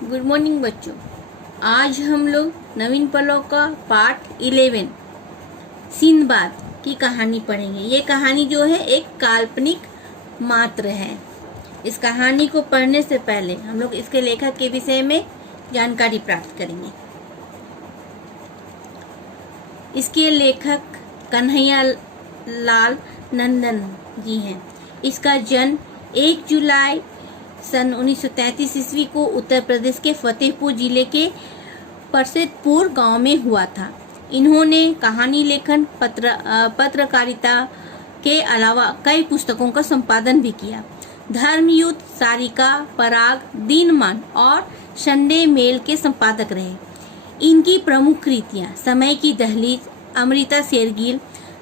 Good morning बच्चों। आज हम लोग नवीन पल्लव का पार्ट 11 सिंदबाद की कहानी पढ़ेंगे। ये कहानी जो है एक काल्पनिक मात्र है। इस कहानी को पढ़ने से पहले हम लोग इसके लेखक के विषय में जानकारी प्राप्त करेंगे। इसके लेखक कन्हैया लाल नंदन जी हैं। इसका जन्म 1 जुलाई सन 1933 ईस्वी को उत्तर प्रदेश के फतेहपुर जिले के परसेतपुर गांव में हुआ था। इन्होंने कहानी लेखन, पत्रकारिता के अलावा कई पुस्तकों का संपादन भी किया। धर्मयुद्ध, सारिका, पराग, दिनमान और संडे मेल के संपादक रहे। इनकी प्रमुख कृतियां समय की दहलीज, अमृता शेरगिल,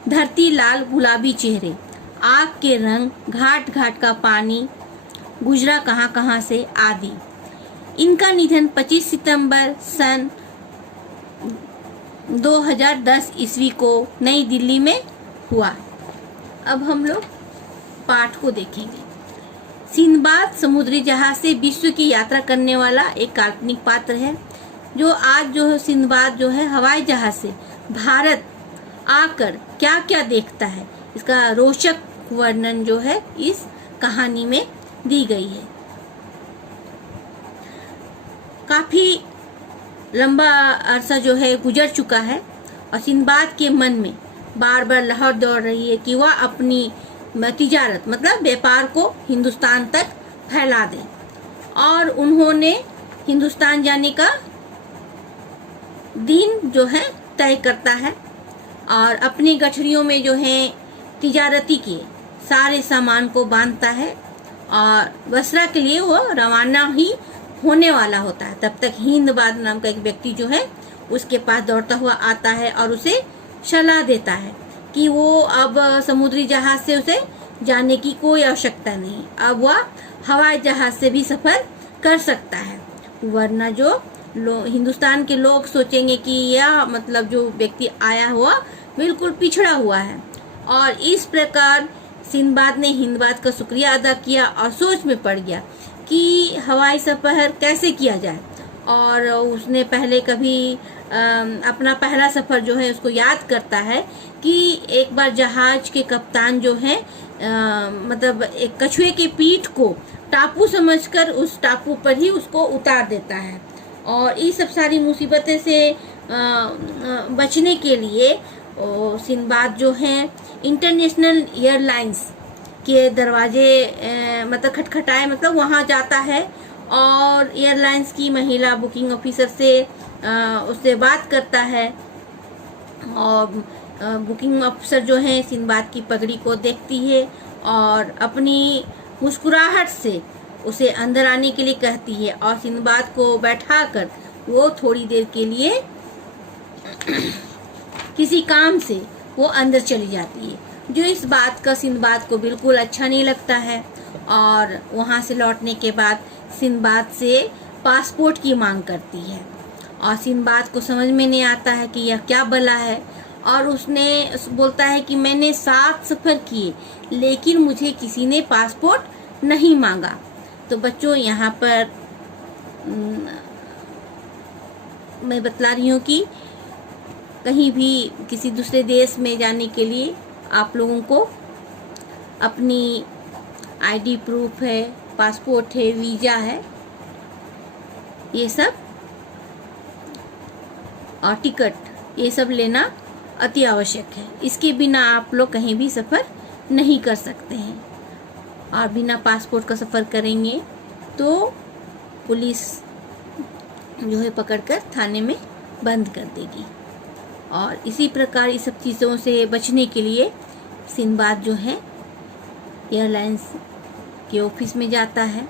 धरती लाल गुलाबी चेहरे, आग के रंग, घाट घाट का पानी, गुजरा कहाँ कहाँ से आदि। इनका निधन 25 सितंबर सन 2010 ईस्वी को नई दिल्ली में हुआ। अब हम लोग पाठ को देखेंगे। सिंदबाद समुद्री जहाज से विश्व की यात्रा करने वाला एक काल्पनिक पात्र है। जो आज जो है सिंदबाद जो है हवाई जहाज से भारत आकर क्या क्या देखता है, इसका रोचक वर्णन जो है इस कहानी में दी गई है। काफी लंबा अरसा जो है गुजर चुका है और सिंदबाद के मन में बार बार लहर दौड़ रही है कि वह अपनी तिजारत मतलब व्यापार को हिंदुस्तान तक फैला दे। और उन्होंने हिंदुस्तान जाने का दिन जो है तय करता है और अपनी गठरियों में जो है तिजारती के सारे सामान को बांधता है और बसरा के लिए वो रवाना ही होने वाला होता है। तब तक हिंदबाद नाम का एक व्यक्ति जो है उसके पास दौड़ता हुआ आता है और उसे सलाह देता है कि वो अब समुद्री जहाज से उसे जाने की कोई आवश्यकता नहीं, अब वह हवाई जहाज से भी सफर कर सकता है। वरना जो हिंदुस्तान के लोग सोचेंगे कि यह मतलब जो व्यक्ति आया हुआ बिल्कुल पिछड़ा हुआ है। और इस प्रकार सिंदबाद ने हिंदबाद का शुक्रिया अदा किया और सोच में पड़ गया कि हवाई सफर कैसे किया जाए। और उसने पहले कभी अपना पहला सफर जो है उसको याद करता है कि एक बार जहाज के कप्तान जो है मतलब एक कछुए के पीठ को टापू समझकर उस टापू पर ही उसको उतार देता है। और इस सब सारी मुसीबतें से बचने के लिए सिंदबाद जो है इंटरनेशनल एयरलाइंस के दरवाजे मतलब खटखटाए, मतलब वहाँ जाता है और एयरलाइंस की महिला बुकिंग ऑफिसर से उससे बात करता है। और बुकिंग ऑफिसर जो है सिंदबाद की पगड़ी को देखती है और अपनी मुस्कुराहट से उसे अंदर आने के लिए कहती है और सिंदबाद को बैठाकर वो थोड़ी देर के लिए किसी काम से वो अंदर चली जाती है। जो इस बात का सिंदबाद को बिल्कुल अच्छा नहीं लगता है और वहाँ से लौटने के बाद सिंदबाद से पासपोर्ट की मांग करती है। और सिंदबाद को समझ में नहीं आता है कि यह क्या बला है और उसने बोलता है कि मैंने 7 सफ़र किए लेकिन मुझे किसी ने पासपोर्ट नहीं मांगा। तो बच्चों यहाँ पर मैं बतला रही हूँ कि कहीं भी किसी दूसरे देश में जाने के लिए आप लोगों को अपनी आईडी प्रूफ है, पासपोर्ट है, वीज़ा है, ये सब और टिकट ये सब लेना अति आवश्यक है। इसके बिना आप लोग कहीं भी सफ़र नहीं कर सकते हैं। और बिना पासपोर्ट का सफ़र करेंगे तो पुलिस जो है पकड़कर थाने में बंद कर देगी। और इसी प्रकार इस सब चीज़ों से बचने के लिए सिंदबाद जो है एयरलाइंस के ऑफिस में जाता है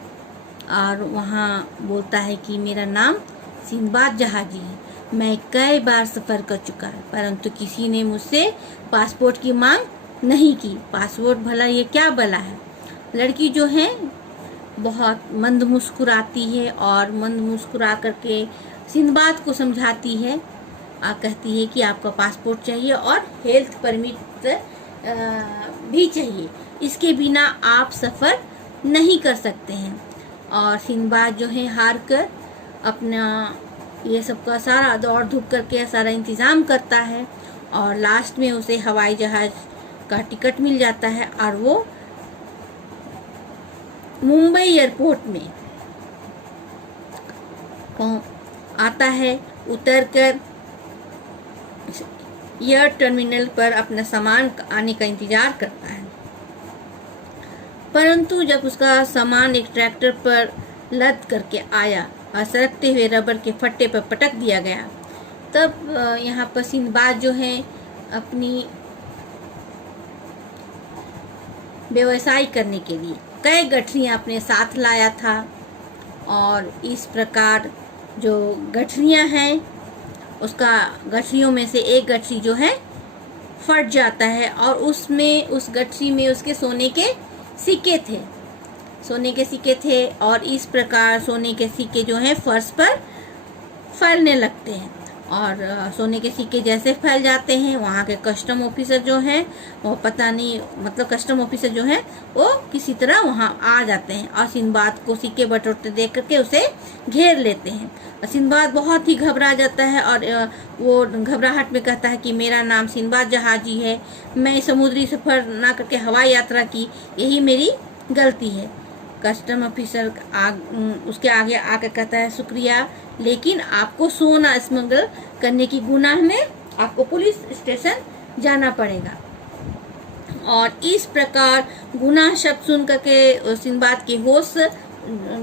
और वहाँ बोलता है कि मेरा नाम सिंदबाद जहाजी है, मैं कई बार सफ़र कर चुका है परंतु किसी ने मुझसे पासपोर्ट की मांग नहीं की। पासपोर्ट भला ये क्या बला है। लड़की जो है बहुत मंद मुस्कुराती है और मंद मुस्कुरा करके सिंदबाद को समझाती है और कहती है कि आपका पासपोर्ट चाहिए और हेल्थ परमिट भी चाहिए, इसके बिना आप सफ़र नहीं कर सकते हैं। और सिंदबाद जो है हार कर अपना ये सब का सारा दौड़ धूप करके सारा इंतज़ाम करता है और लास्ट में उसे हवाई जहाज़ का टिकट मिल जाता है और वो मुंबई एयरपोर्ट में आता है। उतरकर एयर टर्मिनल पर अपना सामान आने का इंतजार करता है, परंतु जब उसका सामान एक ट्रैक्टर पर लद करके आया और सरकते हुए रबर के फट्टे पर पटक दिया गया, तब यहाँ पर सिंदबाद जो है अपनी व्यवसाय करने के लिए कई गठरियाँ अपने साथ लाया था और इस प्रकार जो गठरियाँ हैं उसका गठरियों में से एक गठरी जो है फट जाता है और उसमें उस गठरी में उसके सोने के सिक्के थे और इस प्रकार सोने के सिक्के जो हैं फर्श पर फैलने लगते हैं और सोने के सिक्के जैसे फैल जाते हैं वहाँ के कस्टम ऑफिसर जो हैं वो पता नहीं मतलब कस्टम ऑफिसर जो हैं वो किसी तरह वहाँ आ जाते हैं और सिंदबाद को सिक्के बटोरते देख करके उसे घेर लेते हैं। और सिंदबाद बहुत ही घबरा जाता है और वो घबराहट में कहता है कि मेरा नाम सिंदबाद जहाजी है, मैं समुद्री सफ़र ना करके हवाई यात्रा की, यही मेरी गलती है। कस्टम ऑफिसर उसके आगे आकर कहता है शुक्रिया, लेकिन आपको सोना स्मगल करने की गुनाह में आपको पुलिस स्टेशन जाना पड़ेगा। और इस प्रकार गुनाह शब्द सुन करके सिंदबाद के होश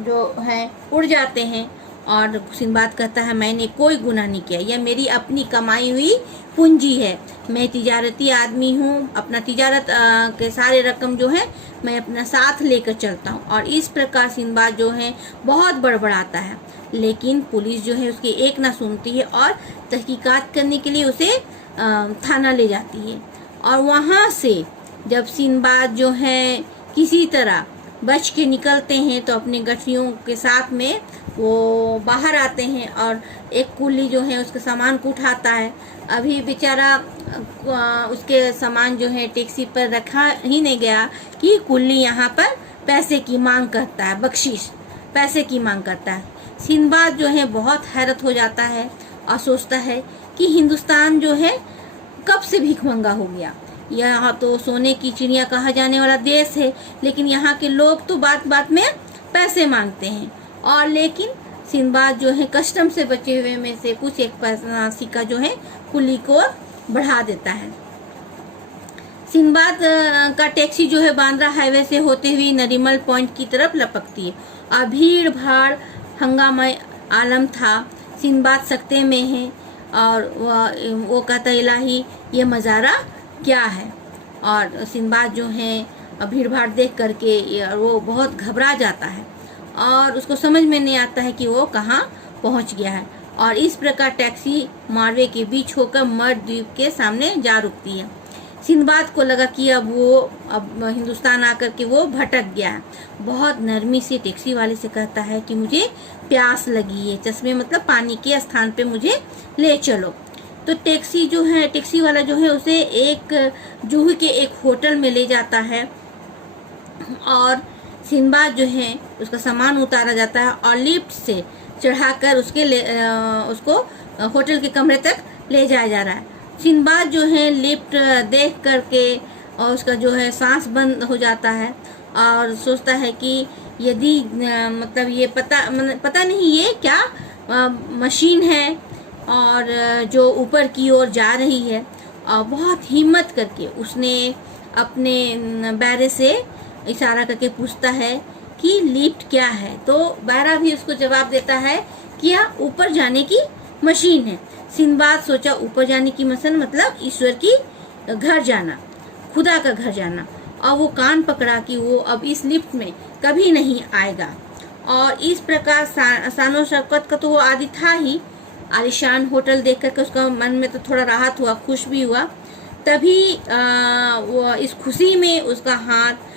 जो है उड़ जाते हैं और सिंदबाद कहता है मैंने कोई गुनाह नहीं किया, यह मेरी अपनी कमाई हुई पूंजी है, मैं तिजारती आदमी हूँ, अपना तिजारत के सारे रकम जो है मैं अपना साथ लेकर चलता हूँ। और इस प्रकार सिंदबाद जो है बहुत बड़बड़ाता है, लेकिन पुलिस जो है उसकी एक ना सुनती है और तहकीकात करने के लिए उसे थाना ले जाती है। और वहाँ से जब सिंदबाद जो है किसी तरह बच के निकलते हैं तो अपने गठरियों के साथ में वो बाहर आते हैं और एक कुल्ली जो है उसके सामान को उठाता है। अभी बेचारा उसके सामान जो है टैक्सी पर रखा ही नहीं गया कि कुल्ली यहाँ पर पैसे की मांग करता है, बख्शीश पैसे की मांग करता है। सिंदबाद जो है बहुत हैरत हो जाता है और सोचता है कि हिंदुस्तान जो है कब से भिखमंगा हो गया, यहाँ तो सोने की चिड़िया कहा जाने वाला देश है, लेकिन यहाँ के लोग तो बात बात में पैसे मांगते हैं। और लेकिन सिंदबाद जो है कस्टम से बचे हुए में से कुछ एक पैसा सिक्का जो है कुली को बढ़ा देता है। सिंदबाद का टैक्सी जो है बांद्रा हाईवे से होते हुए नरीमल पॉइंट की तरफ लपकती है और भीड़ भाड़ हंगामा आलम था। सिंदबाद सकते में है और वो कहता इलाही ये मज़ारा क्या है। और सिंदबाद जो है भीड़ भाड़ देख करके वो बहुत घबरा जाता है और उसको समझ में नहीं आता है कि वो कहाँ पहुँच गया है। और इस प्रकार टैक्सी मारवे के बीच होकर मर्द द्वीप के सामने जा रुकती है। सिंदबाद को लगा कि अब हिंदुस्तान आकर के वो भटक गया है। बहुत नरमी से टैक्सी वाले से कहता है कि मुझे प्यास लगी है, चश्मे मतलब पानी के स्थान पे मुझे ले चलो। तो टैक्सी वाला जो है उसे एक जूहू के एक होटल में ले जाता है और सिंदबाद जो है उसका सामान उतारा जाता है और लिफ्ट से चढ़ाकर उसको होटल के कमरे तक ले जाया जा रहा है। सिंदबाद जो है लिफ्ट देख करके और उसका जो है सांस बंद हो जाता है और सोचता है कि यदि मतलब ये पता नहीं ये क्या मशीन है और जो ऊपर की ओर जा रही है। और बहुत हिम्मत करके उसने अपने बैरे से इशारा करके पूछता है कि लिफ्ट क्या है, तो बैरा भी उसको जवाब देता है कि यह ऊपर जाने की मशीन है। सिंदबाद सोचा ऊपर जाने की मशीन मतलब ईश्वर की घर जाना, खुदा का घर जाना। और वो कान पकड़ा कि वो अब इस लिफ्ट में कभी नहीं आएगा। और इस प्रकार शानो शौकत का तो वो आदि था ही। आलिशान होटल देख करके उसका मन में तो थोड़ा राहत हुआ, खुश भी हुआ। तभी वो इस खुशी में उसका हाथ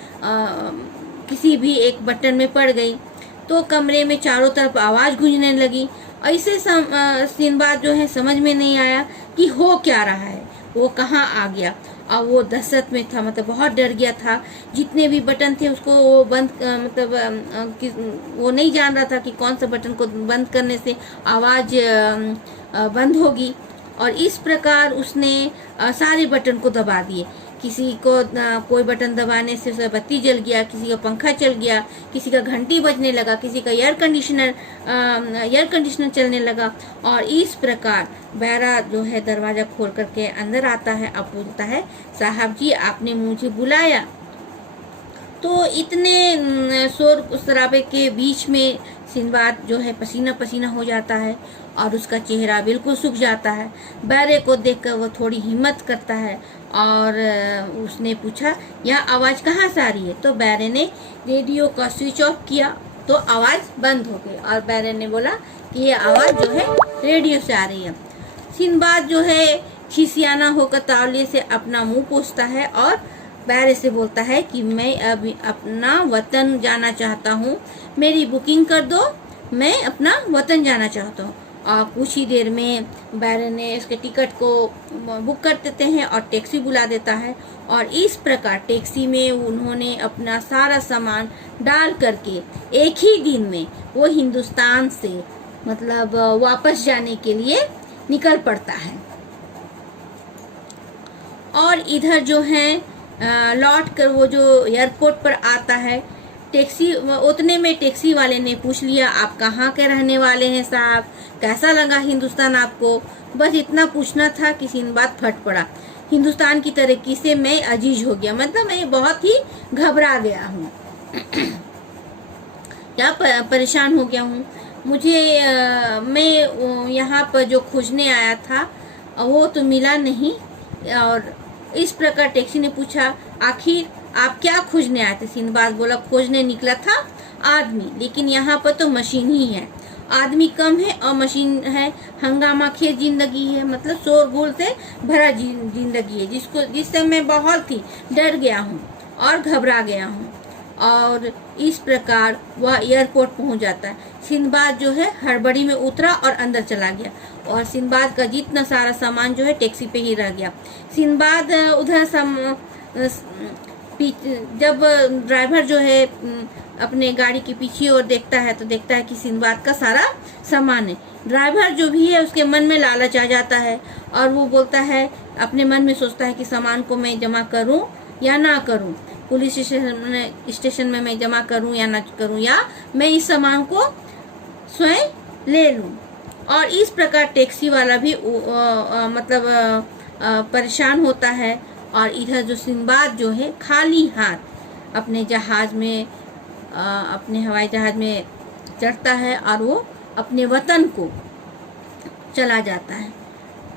किसी भी एक बटन में पड़ गई तो कमरे में चारों तरफ आवाज़ गूंजने लगी। ऐसे सिंदबाद जो है समझ में नहीं आया कि हो क्या रहा है, वो कहाँ आ गया। और वो दहशत में था, मतलब बहुत डर गया था। जितने भी बटन थे उसको वो बंद वो नहीं जान रहा था कि कौन सा बटन को बंद करने से आवाज़ बंद होगी। और इस प्रकार उसने सारे बटन को दबा दिए। किसी को कोई बटन दबाने से उसका बत्ती जल गया, किसी का पंखा चल गया, किसी का घंटी बजने लगा, किसी का एयर कंडीशनर चलने लगा। और इस प्रकार बहरा जो है दरवाजा खोल करके अंदर आता है। अब बोलता है, साहब जी आपने मुझे बुलाया। तो इतने शोर शराबे के बीच में सिंबाद जो है पसीना पसीना हो जाता है और उसका चेहरा बिल्कुल सूख जाता है। बैरे को देखकर वो थोड़ी हिम्मत करता है और उसने पूछा, यह आवाज़ कहाँ से आ रही है? तो बैरे ने रेडियो का स्विच ऑफ किया तो आवाज़ बंद हो गई। और बैरे ने बोला कि ये आवाज़ जो है रेडियो से आ रही है। सिंबाद जो है खिसियाना होकर तावले से अपना मुंह पोंछता है और बैरे से बोलता है कि मैं अभी अपना वतन जाना चाहता हूँ, मेरी बुकिंग कर दो, मैं अपना वतन जाना चाहता हूँ। और कुछ ही देर में बैरे ने इसके टिकट को बुक कर देते हैं और टैक्सी बुला देता है। और इस प्रकार टैक्सी में उन्होंने अपना सारा सामान डाल करके एक ही दिन में वो हिंदुस्तान से मतलब वापस जाने के लिए निकल पड़ता है। और इधर जो है लौट कर वो जो एयरपोर्ट पर आता है, टैक्सी उतने में टैक्सी वाले ने पूछ लिया, आप कहाँ के रहने वाले हैं साहब, कैसा लगा हिंदुस्तान आपको? बस इतना पूछना था कि सिंबाद फट पड़ा, हिंदुस्तान की तरक्की से मैं अजीज हो गया, मतलब मैं बहुत ही घबरा गया हूँ या परेशान हो गया हूँ। मुझे मैं यहाँ पर जो खोजने आया था वो तो मिला नहीं। और इस प्रकार टैक्सी ने पूछा, आखिर आप क्या खोजने आए थे? सिंबाद बोला, खोजने निकला था आदमी, लेकिन यहाँ पर तो मशीन ही है, आदमी कम है और मशीन है। हंगामा खेज जिंदगी है, मतलब शोरगुल से भरा जिंदगी है, जिससे मैं बहुत ही डर गया हूँ और घबरा गया हूँ। और इस प्रकार वह एयरपोर्ट पहुँच जाता है। सिंबाद जो है हड़बड़ी में उतरा और अंदर चला गया और सिंबाद का जितना सारा सामान जो है टैक्सी पे ही रह गया। सिंबाद उधर जब ड्राइवर जो है अपने गाड़ी के पीछे ओर देखता है तो देखता है कि सिंबाद का सारा सामान है। ड्राइवर जो भी है उसके मन में लालच आ जाता है और वो बोलता है, अपने मन में सोचता है कि सामान को मैं जमा करूं या ना करूं, पुलिस स्टेशन में मैं जमा करूं या ना करूं, या मैं इस सामान को स्वयं ले लूं। और इस प्रकार टैक्सी वाला भी परेशान होता है। और इधर जो सिंबाद जो है खाली हाथ अपने जहाज में अपने हवाई जहाज में चढ़ता है और वो अपने वतन को चला जाता है।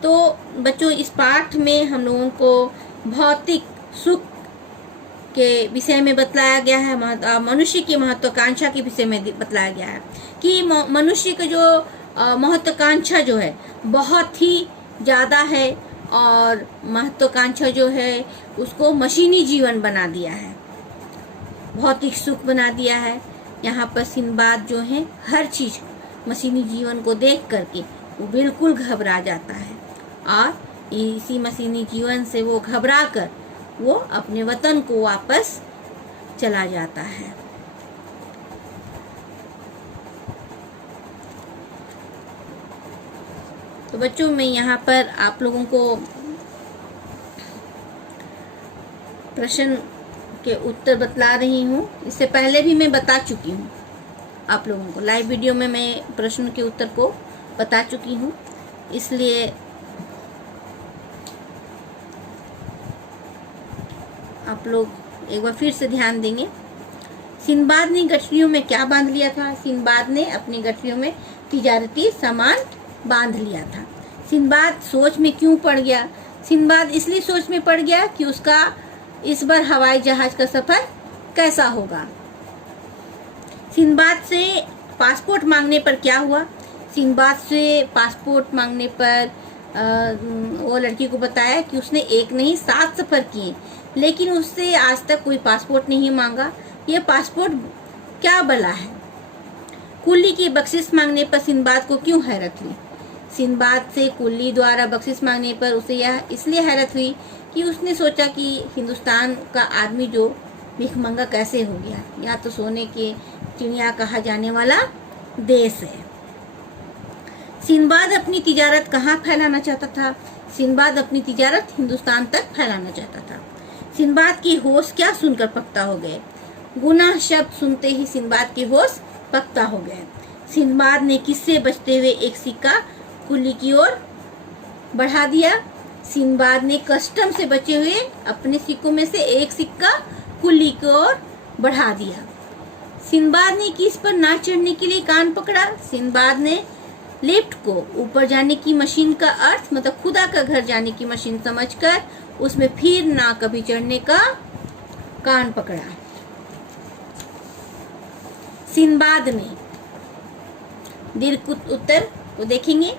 तो बच्चों, इस पाठ में हम लोगों को भौतिक सुख के विषय में बतलाया गया है, मनुष्य की महत्वाकांक्षा के विषय में बतलाया गया है कि मनुष्य का जो महत्वाकांक्षा जो है बहुत ही ज़्यादा है और महत्वाकांक्षा जो है उसको मशीनी जीवन बना दिया है, भौतिक सुख बना दिया है। यहाँ पर सिंबाद जो है हर चीज़ मशीनी जीवन को देख करके वो बिल्कुल घबरा जाता है और इसी मशीनी जीवन से वो घबरा कर वो अपने वतन को वापस चला जाता है। तो बच्चों, मैं यहाँ पर आप लोगों को प्रश्न के उत्तर बतला रही हूँ। इससे पहले भी मैं बता चुकी हूँ आप लोगों को, लाइव वीडियो में मैं प्रश्न के उत्तर को बता चुकी हूँ, इसलिए आप लोग एक बार फिर से ध्यान देंगे। सिंबाद ने गठरियों में क्या बांध लिया था? सिंबाद ने अपनी गठरियों में तिजारती सामान बांध लिया था। सिंबाद सोच में क्यों पड़ गया? सिंबाद इसलिए सोच में पड़ गया कि उसका इस बार हवाई जहाज का सफर कैसा होगा। सिंबाद से पासपोर्ट मांगने पर क्या हुआ? सिंबाद से पासपोर्ट मांगने पर वो लड़की को बताया कि उसने एक नहीं 7 सफर किए, लेकिन उससे आज तक कोई पासपोर्ट नहीं मांगा। ये पासपोर्ट क्या बला है? कुल्ली की बख्शिश मांगने पर सिंबाद को क्यों हैरत हुई? सिंदबाद से कुल्ली द्वारा बख्शिश मांगने पर उसे यह इसलिए हैरत हुई कि उसने सोचा कि हिंदुस्तान का आदमी जो भिखमंगा कैसे हो गया, या तो सोने के चिड़िया कहा जाने वाला देश है। सिंदबाद अपनी तिजारत कहाँ फैलाना चाहता था? सिंदबाद अपनी तिजारत हिंदुस्तान तक फैलाना चाहता था। सिंदबाद की होश क्या सुनकर पक्का हो गए? गुनाह शब्द सुनते ही सिंदबाद के होश पक्का हो गए। सिंदबाद ने किससे बचते हुए एक सिक्का कुल्ली की ओर बढ़ा दिया? सिंदबाद ने कस्टम से बचे हुए अपने सिक्कों में से एक सिक्का कुल्ली की ओर बढ़ा दिया। सिंदबाद ने किस पर ना चढ़ने के लिए कान पकड़ा? सिंदबाद ने लिफ्ट को ऊपर जाने की मशीन का अर्थ मतलब खुदा का घर जाने की मशीन समझकर उसमें फिर ना कभी चढ़ने का कान पकड़ा। सिंदबाद ने दीर्घ उत्तर को देखेंगे।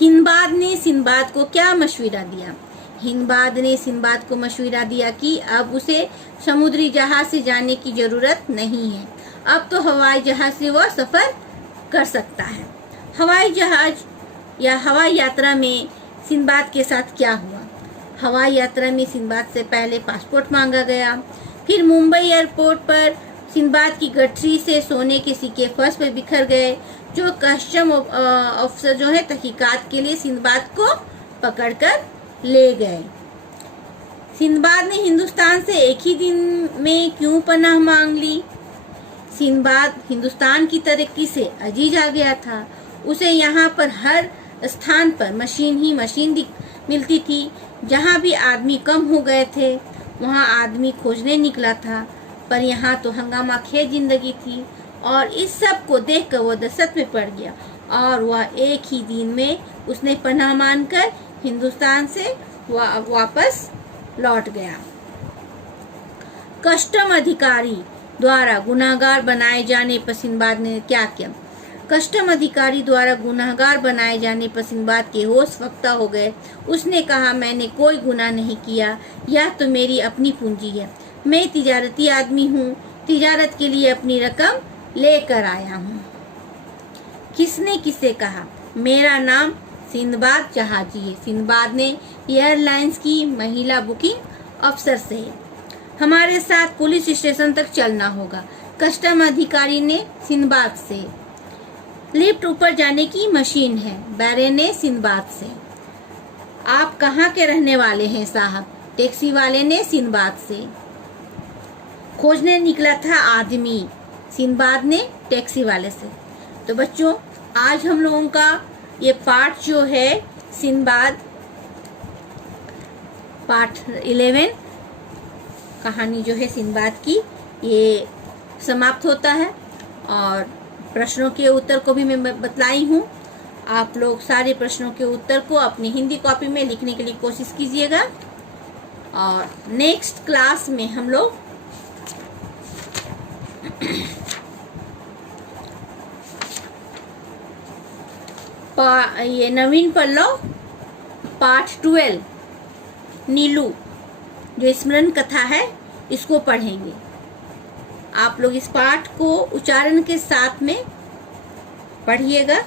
हिंदबाद ने सिंदबाद को क्या मशवरा दिया? हिंदबाद ने सिंदबाद को मशवरा दिया कि अब उसे समुद्री जहाज से जाने की जरूरत नहीं है, अब तो हवाई जहाज से वह सफर कर सकता है। हवाई जहाज या हवाई यात्रा में सिंदबाद के साथ क्या हुआ? हवाई यात्रा में सिंदबाद से पहले पासपोर्ट मांगा गया, फिर मुंबई एयरपोर्ट पर सिंदबाद की गठरी से सोने के सिक्के फर्श पर बिखर गए, जो कस्टम ऑफिसर जो है तहकीकात के लिए सिंदबाद को पकड़कर ले गए। सिंदबाद ने हिंदुस्तान से एक ही दिन में क्यों पनाह मांग ली? सिंदबाद हिंदुस्तान की तरक्की से अजीज आ गया था। उसे यहाँ पर हर स्थान पर मशीन ही मशीन मिलती थी। जहाँ भी आदमी कम हो गए थे वहाँ आदमी खोजने निकला था, पर यहाँ तो हंगामा खेज जिंदगी थी। और इस सब को देखकर वह दहशत में पड़ गया और वह एक ही दिन में उसने पनाह मानकर हिंदुस्तान से वापस लौट गया। कस्टम अधिकारी द्वारा गुनाहगार बनाए जाने पर सिंदबाद ने क्या किया? कस्टम अधिकारी द्वारा गुनाहगार बनाए जाने पर सिंदबाद के होश फक्ता हो गए। उसने कहा, मैंने कोई गुनाह नहीं किया, यह तो मेरी अपनी पूंजी है। मैं तिजारती आदमी हूँ, तिजारत के लिए अपनी रकम लेकर आया हूँ। किसने किसे कहा? मेरा नाम सिंदबाद जहाजी है। सिंदबाद ने एयरलाइंस की महिला बुकिंग अफसर से, हमारे साथ पुलिस स्टेशन तक चलना होगा। कस्टम अधिकारी ने सिंदबाद से, लिफ्ट ऊपर जाने की मशीन है। बैरे ने सिंदबाद से, आप कहाँ के रहने वाले हैं साहब? टैक्सी वाले ने सिंदबाद से, खोजने निकला था आदमी, सिंदबाद ने टैक्सी वाले से। तो बच्चों, आज हम लोगों का ये पाठ जो है सिंदबाद पाठ 11 कहानी जो है सिंदबाद की, ये समाप्त होता है। और प्रश्नों के उत्तर को भी मैं बतलाई हूँ। आप लोग सारे प्रश्नों के उत्तर को अपनी हिंदी कॉपी में लिखने के लिए कोशिश कीजिएगा। और नेक्स्ट क्लास में हम लोग ये नवीन पल्लव पाठ 12 नीलू जो स्मरण कथा है इसको पढ़ेंगे। आप लोग इस पाठ को उच्चारण के साथ में पढ़िएगा।